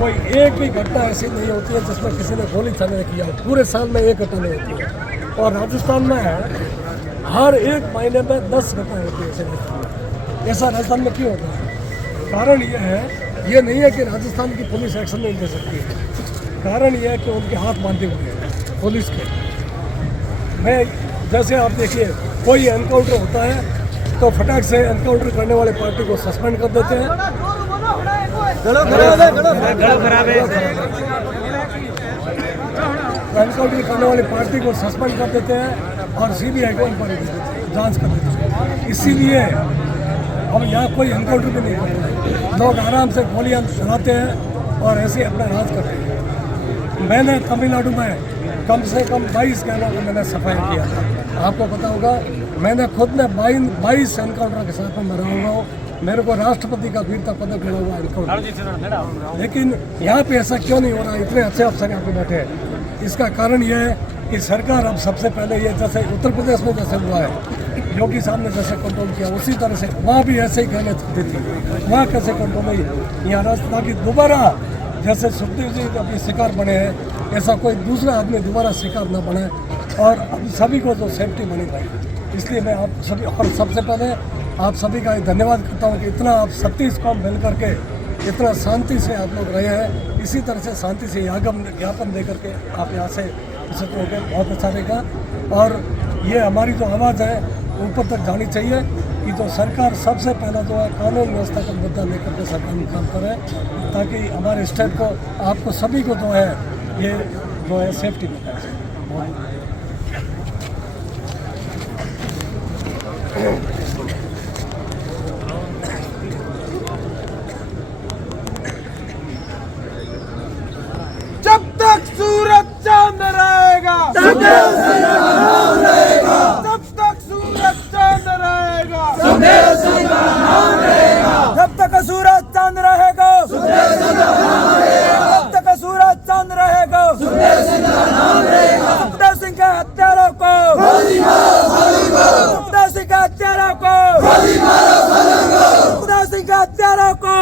कोई एक भी घटना ऐसी नहीं होती है जिसमें किसी ने गोली चलाने किया हो। पूरे साल में एक घटना नहीं होती है। और राजस्थान में हर एक महीने में 10 घटनाएं होती है ऐसे। ऐसा राजस्थान में क्यों होता है? कारण ये है, ये नहीं है कि राजस्थान की पुलिस एक्शन नहीं ले सकती है। कारण ये है कि उनके हाथ बांधे हुए हैं पुलिस के। मैं जैसे आप देखिए, कोई एनकाउंटर होता है तो फटाक से एनकाउंटर करने वाले पार्टी को सस्पेंड कर देते हैं। एनकाउंटर करने वाली पार्टी को सस्पेंड कर देते हैं और सीबीआई को इंक्वायरी जांच कर देते हैं। इसीलिए अब यहाँ कोई एनकाउंटर भी नहीं करता है। लोग आराम से गोलियां चलाते हैं और ऐसे अपना राज करते हैं। मैंने तमिलनाडु में कम से कम 22 गैंगों को मैंने सफाई किया था। आपको पता होगा, मैंने खुद ने 22 एनकाउंटर के साथ में रहा हुआ हूँ। मेरे को राष्ट्रपति का वीरता पदक मिला हुआ एनकाउंटर। लेकिन यहाँ पे ऐसा क्यों नहीं हो रहा? इतने अच्छे अफसर यहाँ पे बैठे हैं। इसका कारण ये है कि सरकार अब सबसे पहले ये, जैसे उत्तर प्रदेश में जैसे हुआ है, योगी साहब ने जैसे कंट्रोल किया, उसी तरह से वहाँ भी ऐसे ही कहने दी थी। वहाँ कैसे कंट्रोल नहीं? यहाँ रास्ता की दोबारा जैसे सुखदेव जी अभी शिकार बने हैं, ऐसा कोई दूसरा आदमी दोबारा शिकार न बने और अब सभी को जो सेफ्टी बनी रहे। इसलिए मैं आप सभी, और सबसे पहले आप सभी का धन्यवाद करता हूँ कि इतना आप 37 कौम मिल करके इतना शांति से आप लोग रहे हैं। इसी तरह से शांति से ज्ञापन दे करके आप यहाँ से विचलित हो गए, बहुत अच्छा रहेगा। और ये हमारी जो आवाज़ है ऊपर तक जानी चाहिए कि जो सरकार सबसे पहला जो है कानून व्यवस्था का मुद्दा लेकर के सरकार काम करे, ताकि हमारे स्टेट को, आपको सभी को जो है ये जो है सेफ्टी मिल जाए। जब तक सूरज चांद रहेगा, जब तक सूरज चांद रहेगा, जब तक सूरज चांद रहेगा, जब तक सूरज चांद रहेगा, सुखदेव सिंह के हत्यारों को, सुखदेव सिंह के हत्यारों को, सुखदेव सिंह के हत्यारों को।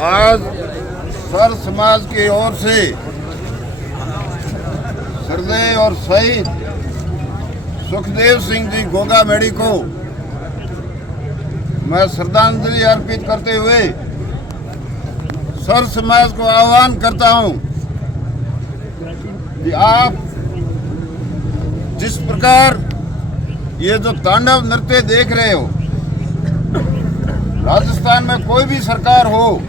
आज सर समाज की ओर से हृदय और शहीद सुखदेव सिंह जी गोगा मेडी को मैं श्रद्धांजलि अर्पित करते हुए सर समाज को आह्वान करता हूं कि आप जिस प्रकार ये जो तांडव नृत्य देख रहे हो, राजस्थान में कोई भी सरकार हो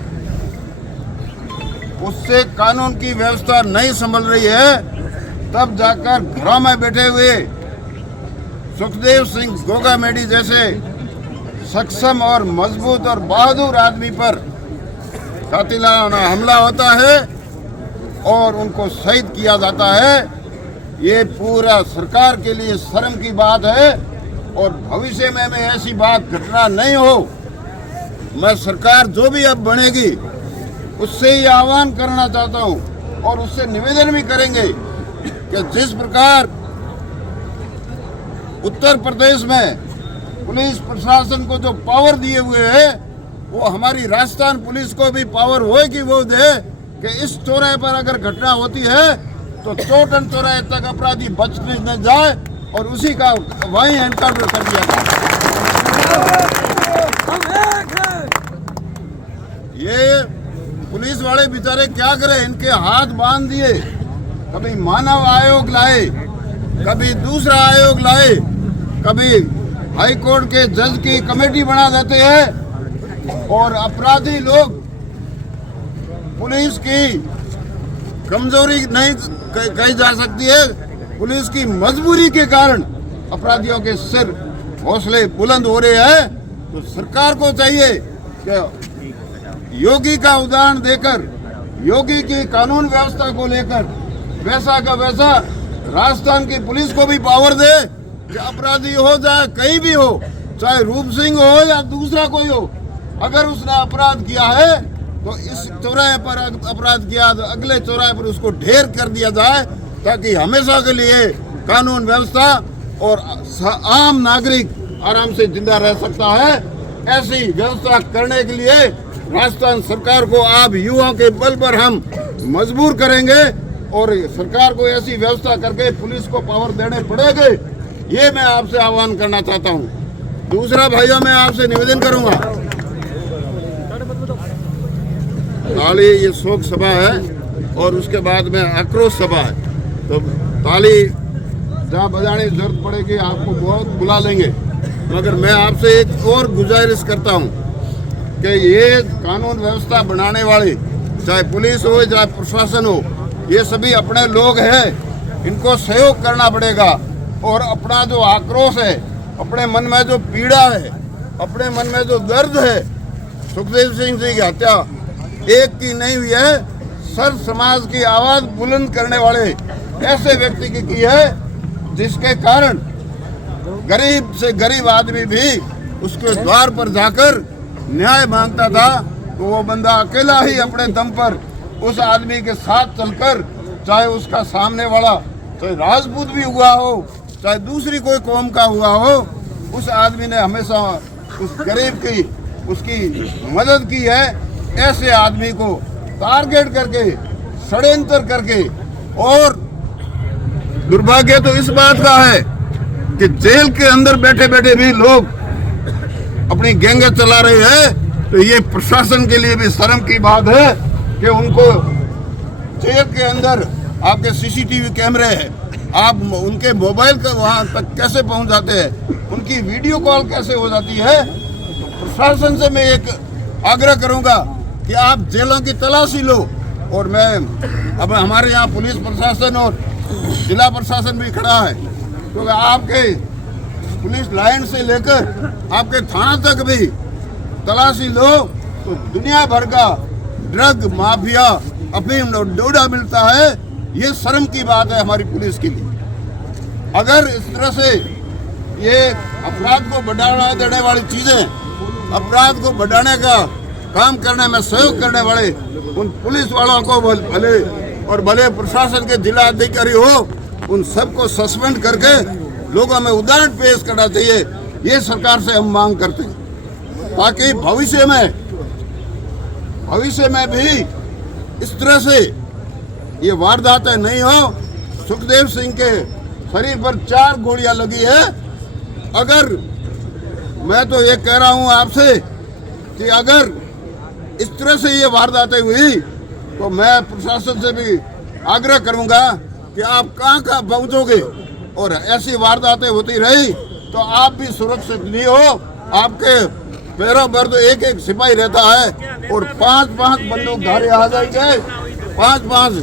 उससे कानून की व्यवस्था नहीं संभल रही है, तब जाकर घरों में बैठे हुए सुखदेव सिंह गोगा मेडी जैसे सक्षम और मजबूत और बहादुर आदमी पर कातिलाना हमला होता है और उनको शहीद किया जाता है। ये पूरा सरकार के लिए शर्म की बात है और भविष्य में ऐसी बात घटना नहीं हो। मैं सरकार जो भी अब बनेगी उससे ही आह्वान करना चाहता हूं और उससे निवेदन भी करेंगे कि जिस प्रकार उत्तर प्रदेश में पुलिस प्रशासन को जो पावर दिए हुए है, वो हमारी राजस्थान पुलिस को भी पावर हो कि वो दे कि इस चौराहे पर अगर घटना होती है तो चौटन चौराहे तक अपराधी बच न जाए और उसी का वहीं एनकाउंटर कर दिया जाए। ये पुलिस वाले बेचारे क्या करें, इनके हाथ बांध दिए, कभी मानव आयोग लाए, कभी दूसरा आयोग लाए, कभी हाई कोर्ट के जज की कमेटी बना देते हैं और अपराधी लोग पुलिस की कमजोरी नहीं कही जा सकती है, पुलिस की मजबूरी के कारण अपराधियों के सिर हौसले बुलंद हो रहे हैं। तो सरकार को चाहिए कि योगी का उदाहरण देकर, योगी की कानून व्यवस्था को लेकर वैसा का वैसा राजस्थान की पुलिस को भी पावर दे कि अपराधी हो जाए कहीं भी हो, चाहे रूप सिंह हो या दूसरा कोई हो, अगर उसने अपराध किया है तो इस चौराहे पर अपराध किया तो अगले चौराहे पर उसको ढेर कर दिया जाए ताकि हमेशा के लिए कानून व्यवस्था और आम नागरिक आराम से जिंदा रह सकता है। ऐसी व्यवस्था करने के लिए राजस्थान सरकार को आप युवाओं के बल पर हम मजबूर करेंगे और सरकार को ऐसी व्यवस्था करके पुलिस को पावर देने पड़ेंगे। ये मैं आपसे आह्वान करना चाहता हूँ। दूसरा भाइयों, मैं आपसे निवेदन करूंगा, ताली ये शोक सभा है और उसके बाद में आक्रोश सभा है, तो ताली जहाँ बजाने की जरूरत पड़ेगी आपको बहुत बुला लेंगे। मगर मैं आपसे एक और गुजारिश करता हूँ कि ये कानून व्यवस्था बनाने वाले, चाहे पुलिस हो चाहे प्रशासन हो, ये सभी अपने लोग हैं, इनको सहयोग करना पड़ेगा। और अपना जो आक्रोश है, अपने मन में जो पीड़ा है, अपने मन में जो दर्द है, सुखदेव सिंह जी की हत्या एक की नहीं हुई है, सर समाज की आवाज बुलंद करने वाले ऐसे व्यक्ति की है, जिसके कारण गरीब से गरीब आदमी भी उसके द्वार पर जाकर न्याय मांगता था, तो वो बंदा अकेला ही अपने दम पर उस आदमी के साथ चलकर, चाहे उसका सामने वाला चाहे राजपूत भी हुआ हो, चाहे दूसरी कोई कौम का हुआ हो, उस आदमी ने हमेशा उस गरीब की उसकी मदद की है। ऐसे आदमी को टारगेट करके, षड्यंत्र करके, और दुर्भाग्य तो इस बात का है कि जेल के अंदर बैठे बैठे भी लोग अपनी गैंगे चला रहे हैं, तो ये प्रशासन के लिए भी शर्म की बात है कि उनको जेल के अंदर आपके सीसीटीवी कैमरे हैं, आप उनके मोबाइल का वहां तक कैसे पहुंच जाते हैं, उनकी वीडियो कॉल कैसे हो जाती है। प्रशासन से मैं एक आग्रह करूंगा कि आप जेलों की तलाशी लो। और मैं अब हमारे यहाँ पुलिस प्रशासन और जिला प्रशासन भी खड़ा है, तो आपके पुलिस लाइन से लेकर आपके थाना तक भी तलाशी लो, तो दुनिया भर का ड्रग माफिया, अफीम और डोडा मिलता है। ये शर्म की बात है हमारी पुलिस के लिए। अगर इस तरह से ये अपराध को बढ़ावा देने वाली चीजें, अपराध को बढ़ाने का काम करने में सहयोग करने वाले उन पुलिस वालों को भले और भले प्रशासन के जिला अधिकारी हो, उन सबको सस्पेंड करके लोगों में उदाहरण पेश करना चाहिए। ये सरकार से हम मांग करते हैं, ताकि भविष्य में भी इस तरह से ये वारदातें नहीं हो। सुखदेव सिंह के शरीर पर 4 गोलियां लगी है। अगर मैं तो ये कह रहा हूं आपसे कि अगर इस तरह से ये वारदातें हुई, तो मैं प्रशासन से भी आग्रह करूंगा कि आप कहां पहुंचोगे, और ऐसी वारदातें होती रही तो आप भी सुरक्षित नहीं हो। आपके पैरों पर तो एक एक सिपाही रहता है और 5-5 बंदूकधारी आ जाएंगे, 5-5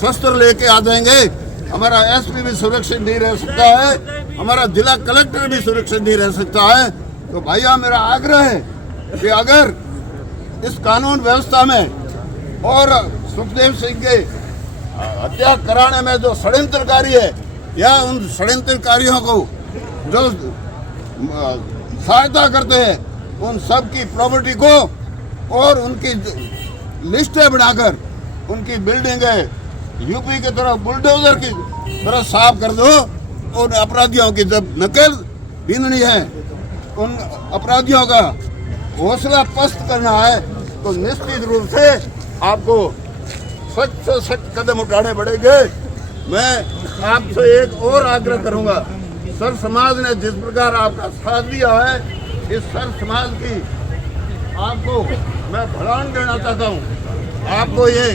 शस्त्र लेके आ जाएंगे। हमारा एसपी भी सुरक्षित नहीं रह सकता है, हमारा जिला कलेक्टर भी सुरक्षित नहीं रह सकता है। तो भैया मेरा आग्रह है कि अगर इस कानून व्यवस्था में और सुखदेव सिंह के हत्या कराने में जो षड्यंत्रकारी है, या उन षड्यंत्रकारियों को जो सहायता करते हैं, उन सब की प्रॉपर्टी को और उनकी लिस्टें बनाकर उनकी बिल्डिंगें यूपी की तरह बुलडोजर की तरह साफ कर दो। उन अपराधियों की जब नकल बीननी है, उन अपराधियों का हौसला पस्त करना है, तो निश्चित रूप से आपको सख्त से सख्त कदम उठाने पड़ेंगे। मैं आपसे एक और आग्रह करूंगा, सर समाज ने जिस प्रकार आपका साथ दिया है, इस सर समाज की आपको मैं भलान देना चाहता हूँ, आपको ये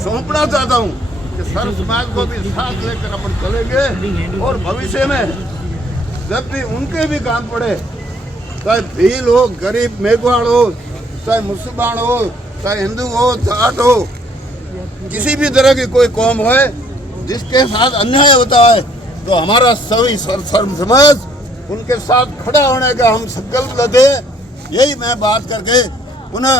सौंपना चाहता हूँ कि सर समाज को भी साथ लेकर अपन चलेंगे। और भविष्य में जब भी उनके भी काम पड़े, चाहे भील हो, गरीब मेघवाड़ हो, चाहे मुसलमान हो, चाहे हिंदू हो, जाट हो, किसी भी तरह की कोई कौम हो जिसके साथ अन्याय होता है, तो हमारा सभी समाज उनके साथ खड़ा होने का हम संकल्प लेते हैं। यही मैं बात करके पुनः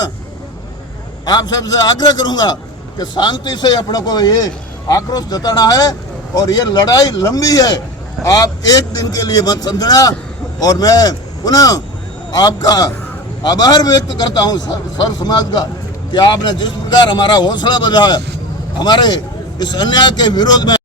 आप सबसे आग्रह करूंगा कि शांति से अपनों को ये आक्रोश जताना है, और ये लड़ाई लंबी है, आप एक दिन के लिए मत समझना। और मैं पुनः आपका आभार व्यक्त करता हूँ सर समाज का, कि आपने जिस प्रकार हमारा हौसला बढ़ाया, हमारे इस अन्याय के विरोध में